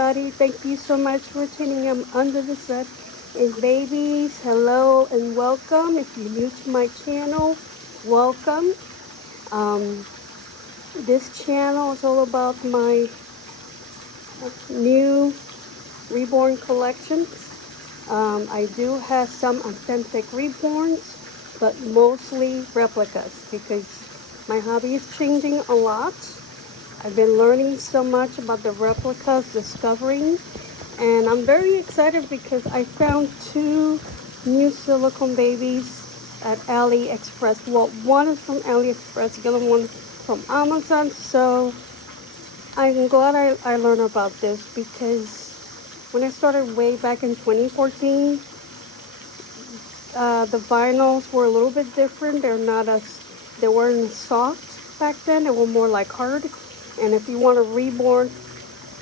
everybody. Thank you so much for tuning in under the sun. And babies, hello and welcome. If you're new to my channel, welcome. Um, this channel is all about my new reborn collection. I do have some authentic reborns, but mostly replicas because my hobby is changing a lot. I've been learning so much about the replicas, discovering, and I'm very excited because I found two new silicone babies at AliExpress. Well, one is from AliExpress, the other one from Amazon. So I'm glad I learned about this because when I started way back in 2014, the vinyls were a little bit different. They weren't as soft back then. They were more like hard. And if you want to reborn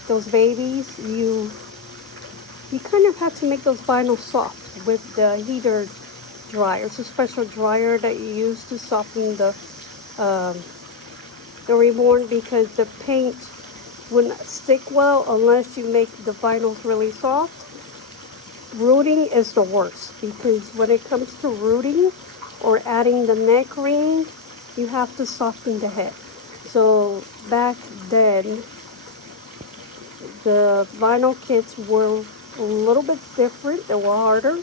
those babies, you kind of have to make those vinyls soft with the heater dryer. It's a special dryer that you use to soften um, the reborn because the paint wouldn't stick well unless you make the vinyls really soft. Rooting is the worst because when it comes to rooting or adding the neck ring, you have to soften the head. So back then, the vinyl kits were a little bit different. They were harder.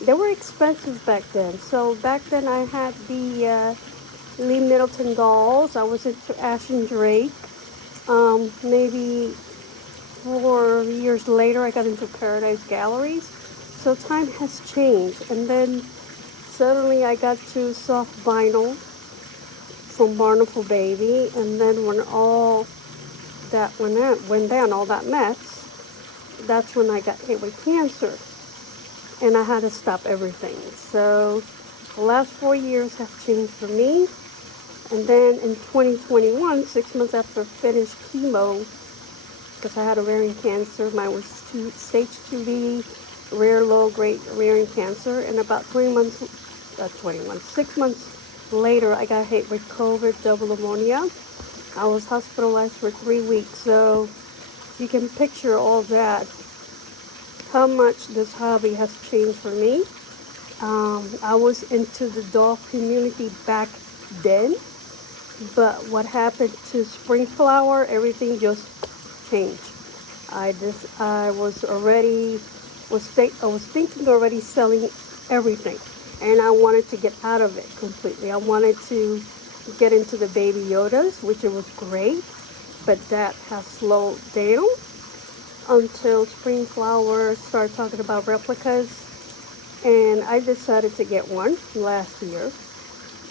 They were expensive back then. So back then I had the Lee Middleton dolls. I was into Ashton Drake. Maybe 4 years later I got into Paradise Galleries. So time has changed. And then suddenly I got to soft vinyl from Barnacle Baby. And then when all that went down, all that mess, that's when I got hit with cancer. And I had to stop everything. So the last 4 years have changed for me. And then in 2021, 6 months after finished chemo, because I had ovarian cancer, mine was stage 2B, rare low-grade ovarian cancer. And about 6 months later, I got hit with COVID, double pneumonia. I was hospitalized for 3 weeks. So you can picture all that, how much this hobby has changed for me. I was into the doll community back then, but what happened to Spring Flower, everything just changed. I was thinking already selling everything, and I wanted to get out of it completely. I wanted to get into the Baby Yodas, which it was great, but that has slowed down until Spring Flower started talking about replicas, and I decided to get one last year,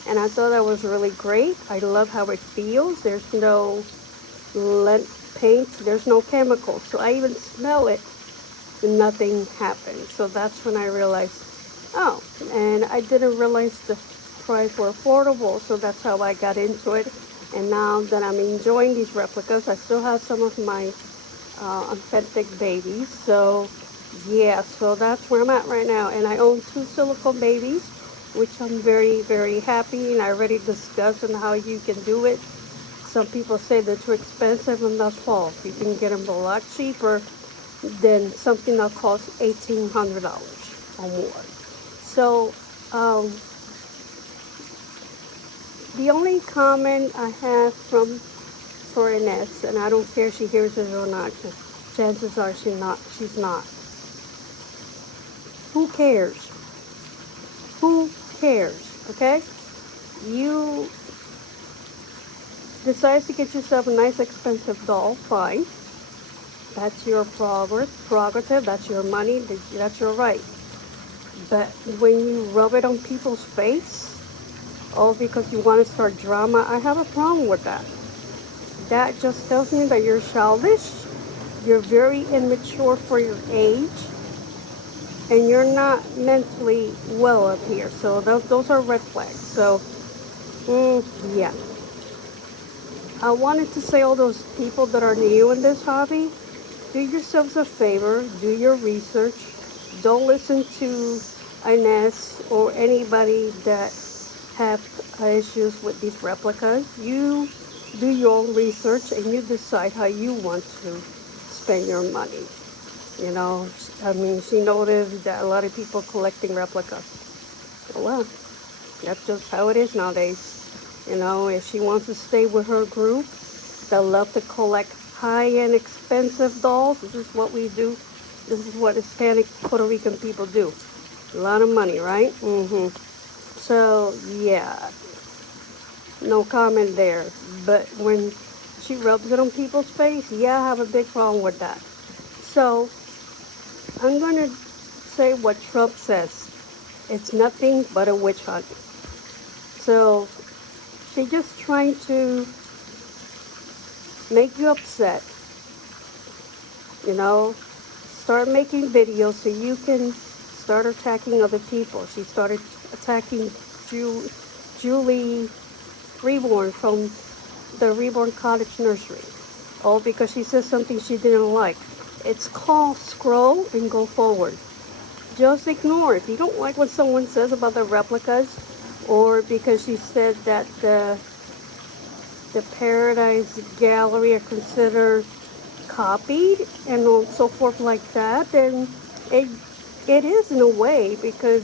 and I thought that was really great. I love how it feels. There's no lead paint, there's no chemicals, so I even smell it and nothing happened. So that's when I realized, oh, and I didn't realize the price were affordable, so that's how I got into it. And now that I'm enjoying these replicas, I still have some of my authentic babies. So yeah, so that's where I'm at right now. And I own two silicone babies, which I'm very, very happy, and I already discussed on how you can do it. Some people say they're too expensive, and that's false. You can get them a lot cheaper than something that costs $1,800 or more. So the only comment I have for Ines, and I don't care if she hears it or not, because chances are she's not. Who cares? Who cares? Okay? You decide to get yourself a nice expensive doll, fine. That's your prerogative, that's your money, that's your right. But when you rub it on people's face, all because you want to start drama, I have a problem with that. That just tells me that you're childish, you're very immature for your age, and you're not mentally well up here. So those are red flags. So, yeah. I wanted to say, all those people that are new in this hobby, do yourselves a favor, do your research. Don't listen to Ines or anybody that have issues with these replicas. You do your own research and you decide how you want to spend your money. You know, I mean, she noticed that a lot of people collecting replicas. Well, that's just how it is nowadays. You know, if she wants to stay with her group that love to collect high-end expensive dolls, this is what we do. This is what Hispanic Puerto Rican people do. A lot of money, right? So, yeah, no comment there. But when she rubs it on people's face, yeah, I have a big problem with that. So, I'm going to say what Trump says. It's nothing but a witch hunt. So, she's just trying to make you upset, you know, start making videos so you can start attacking other people. She started attacking Julie Reborn from the Reborn Cottage Nursery, all because she said something she didn't like. It's called scroll and go forward. Just ignore it. If you don't like what someone says about the replicas, or because she said that the Paradise Gallery are considered copied and so forth like that, then it is in a way, because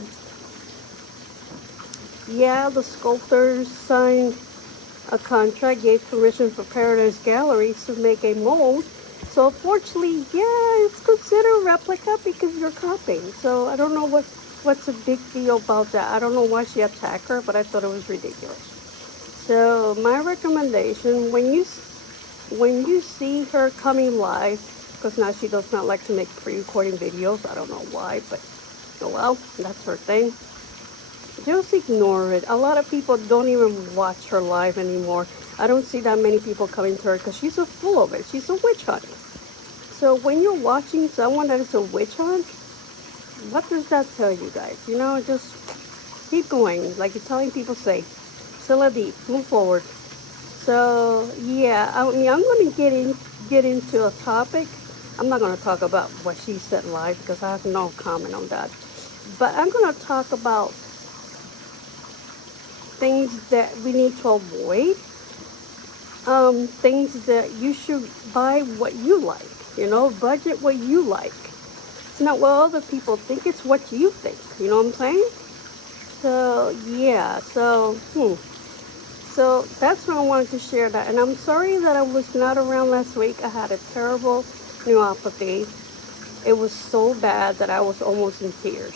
yeah, the sculptors signed a contract, gave permission for Paradise Galleries to make a mold. So unfortunately, yeah, it's considered a replica because you're copying. So I don't know what's a big deal about that. I don't know why she attacked her, but I thought it was ridiculous. So my recommendation, when you see her coming live, because now she does not like to make pre-recording videos. I don't know why, but oh well, that's her thing. Just ignore it. A lot of people don't even watch her live anymore. I don't see that many people coming to her because she's so full of it. She's a witch hunt. So when you're watching someone that is a witch hunt, what does that tell you guys? You know, just keep going. Like you're telling people, say, Silla deep, move forward. So yeah, I mean, I'm going to get into a topic. I'm not going to talk about what she said live because I have no comment on that. But I'm going to talk about things that we need to avoid. Things that you should buy what you like. You know, budget what you like. It's not what other people think. It's what you think. You know what I'm saying? So yeah. So that's why I wanted to share that. And I'm sorry that I was not around last week. I had a terrible neuropathy. It was so bad that I was almost in tears.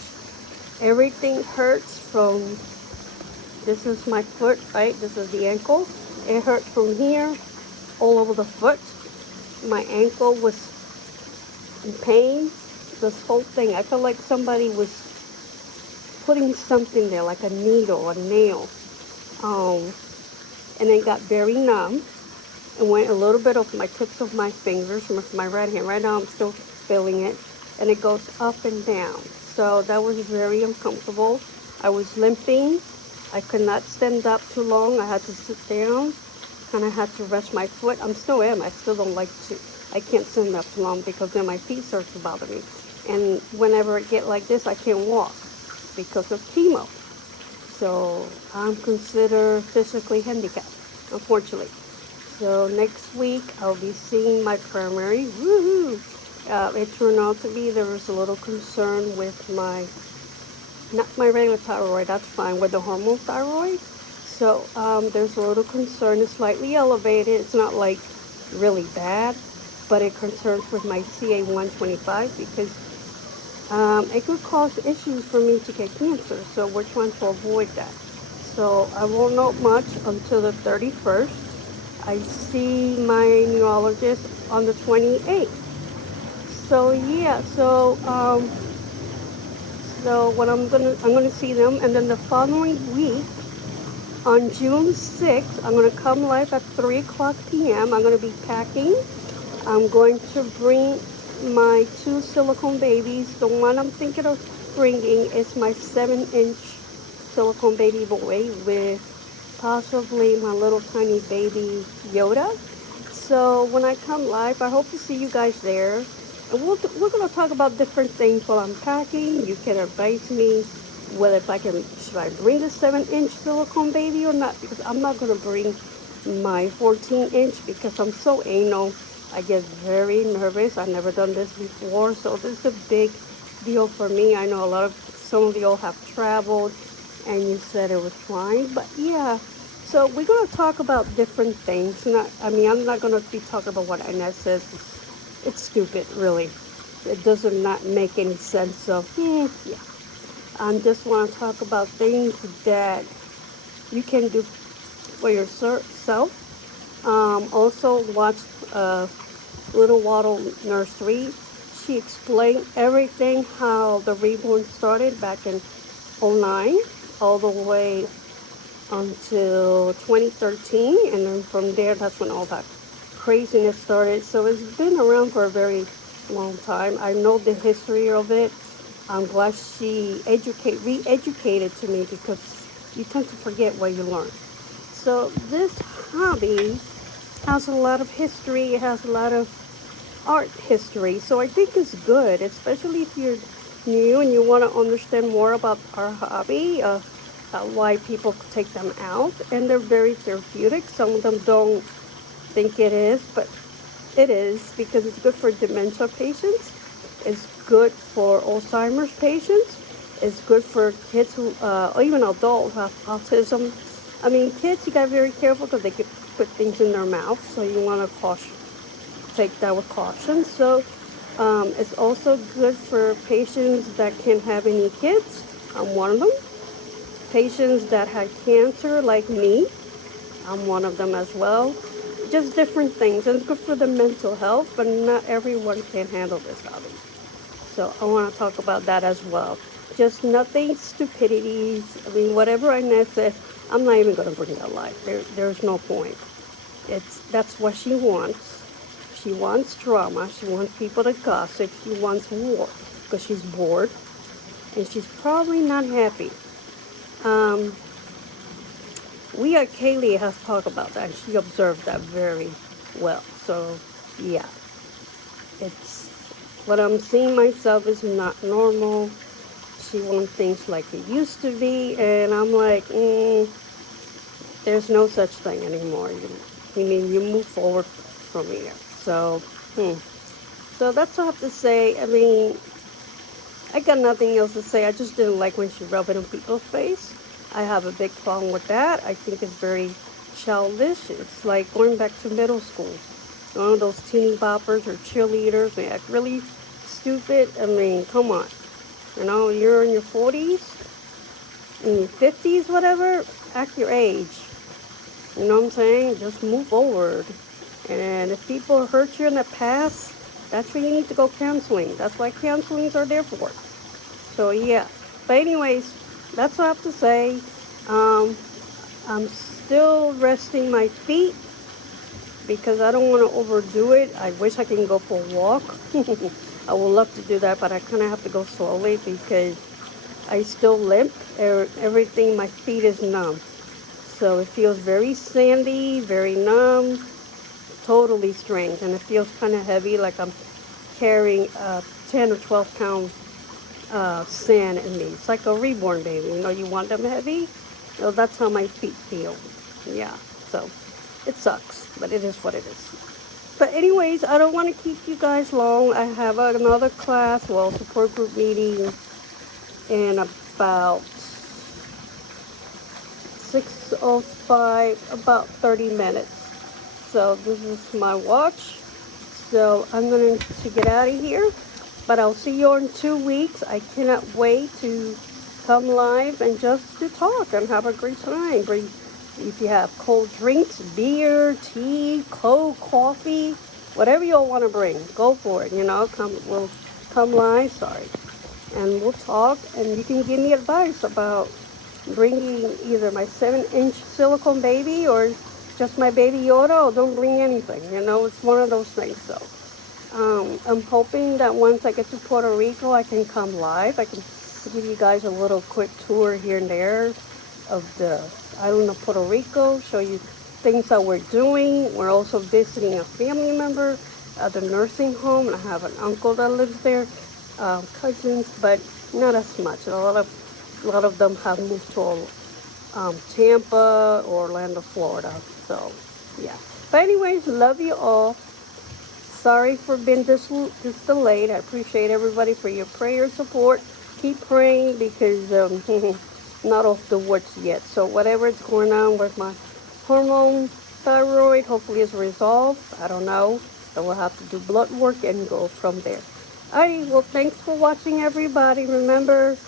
Everything hurts from, this is my foot, right? This is the ankle. It hurts from here, all over the foot. My ankle was in pain. This whole thing, I felt like somebody was putting something there, like a needle, a nail. And it got very numb. It went a little bit off my tips of my fingers, my right hand. Right now I'm still feeling it. And it goes up and down. So that was very uncomfortable. I was limping. I could not stand up too long. I had to sit down. And I had to rest my foot. I still don't like to. I can't stand up too long because then my feet start to bother me. And whenever I get like this, I can't walk because of chemo. So I'm considered physically handicapped, unfortunately. So next week I'll be seeing my primary. Woohoo! It turned out to be there was a little concern with not my regular thyroid, that's fine, with the hormone thyroid. So there's a little concern. It's slightly elevated. It's not like really bad, but it concerns with my CA125 because it could cause issues for me to get cancer. So we're trying to avoid that. So I won't know much until the 31st. I see my neurologist on the 28th. So yeah, so what I'm gonna see them, and then the following week, on June 6th, I'm gonna come live at 3:00 p.m. I'm gonna be packing. I'm going to bring my 2 silicone babies. The one I'm thinking of bringing is my 7-inch silicone baby boy with possibly my little tiny baby Yoda. So when I come live, I hope to see you guys there. And we're going to talk about different things while I'm packing. You can advise me whether should I bring the 7-inch silicone baby or not, because I'm not going to bring my 14-inch because I'm so anal. I get very nervous. I've never done this before, so this is a big deal for me. I know some of you all have traveled and you said it was fine, but yeah. So we're going to talk about different things. I'm not going to be talking about what Ines says. It's stupid, really. It does not make any sense. So, yeah. I just want to talk about things that you can do for yourself. Also, watch Little Waddle Nursery. She explained everything, how the reborn started back in '09, all the way until 2013, and then from there, that's when all that craziness started. So it's been around for a very long time. I know the history of it. I'm glad she re-educated to me, because you tend to forget what you learn. So this hobby has a lot of history. It has a lot of art history. So I think it's good, especially if you're new and you want to understand more about our hobby, why people take them out. And they're very therapeutic. Some of them don't think it is, but it is, because it's good for dementia patients. It's good for Alzheimer's patients. It's good for kids or even adults who have autism. I mean, kids, you got to be very careful because they could put things in their mouth. So you want to take that with caution. So it's also good for patients that can't have any kids. I'm one of them. Patients that had cancer, like me, I'm one of them as well. Just different things. And it's good for the mental health, but not everyone can handle this hobby. So I want to talk about that as well. Just nothing stupidities. I mean, whatever Ines says, I'm not even going to bring that life. There's no point. That's what she wants. She wants drama. She wants people to gossip. She wants war because she's bored, and she's probably not happy. We at Kaylee has talked about that, and she observed that very well. So, yeah, it's what I'm seeing myself is not normal. She wants things like it used to be, and I'm like, there's no such thing anymore. You move forward from here. So, so that's all I have to say. I mean, I got nothing else to say. I just didn't like when she rubbed it in people's face. I have a big problem with that. I think it's very childish. It's like going back to middle school. One of those teeny boppers or cheerleaders, they act really stupid. I mean, come on. You know, you're in your 40s, in your 50s, whatever, act your age. You know what I'm saying? Just move forward. And if people hurt you in the past, that's where you need to go counseling. That's why counselings are there for. So, yeah. But anyways, that's what I have to say. I'm still resting my feet because I don't want to overdo it. I wish I can go for a walk. I would love to do that, but I kind of have to go slowly because I still limp. Everything, my feet is numb. So it feels very sandy, very numb, totally strange. And it feels kind of heavy, like I'm carrying a 10 or 12 pound sand in me. It's like a reborn baby. You know, you want them heavy? So that's how my feet feel. Yeah, so it sucks, but it is what it is. But anyways, I don't want to keep you guys long. I have another class, support group meeting in about 6:05, about 30 minutes. So this is my watch. So I'm going to get out of here. But I'll see you in 2 weeks. I cannot wait to come live and just to talk and have a great time. If you have cold drinks, beer, tea, cold coffee, whatever you all want to bring, go for it. You know, we'll come live. Sorry, and we'll talk. And you can give me advice about bringing either my 7-inch silicone baby or just my baby Yoda, or don't bring anything. You know, it's one of those things. So. I'm hoping that once I get to Puerto Rico, I can come live. I can give you guys a little quick tour here and there of the island of Puerto Rico, show you things that we're doing. We're also visiting a family member at the nursing home. I have an uncle that lives there, cousins, but not as much. A lot of them have moved to Tampa or Orlando, Florida. So, yeah. But anyways, love you all. Sorry for being this delayed. I appreciate everybody for your prayer support. Keep praying because not off the woods yet. So whatever is going on with my hormone thyroid, hopefully it's resolved. I don't know. So we'll have to do blood work and go from there. Alrighty, well, thanks for watching, everybody. Remember,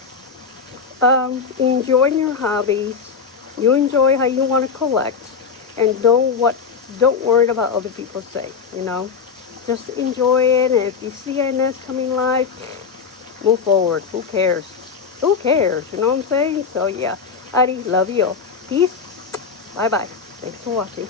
enjoy your hobbies. You enjoy how you want to collect, and don't worry about other people say. Just enjoy it. And if you see Ines coming live, move forward. Who cares? Who cares? You know what I'm saying? So yeah, Adi, love you all. Peace. Bye bye. Thanks for watching.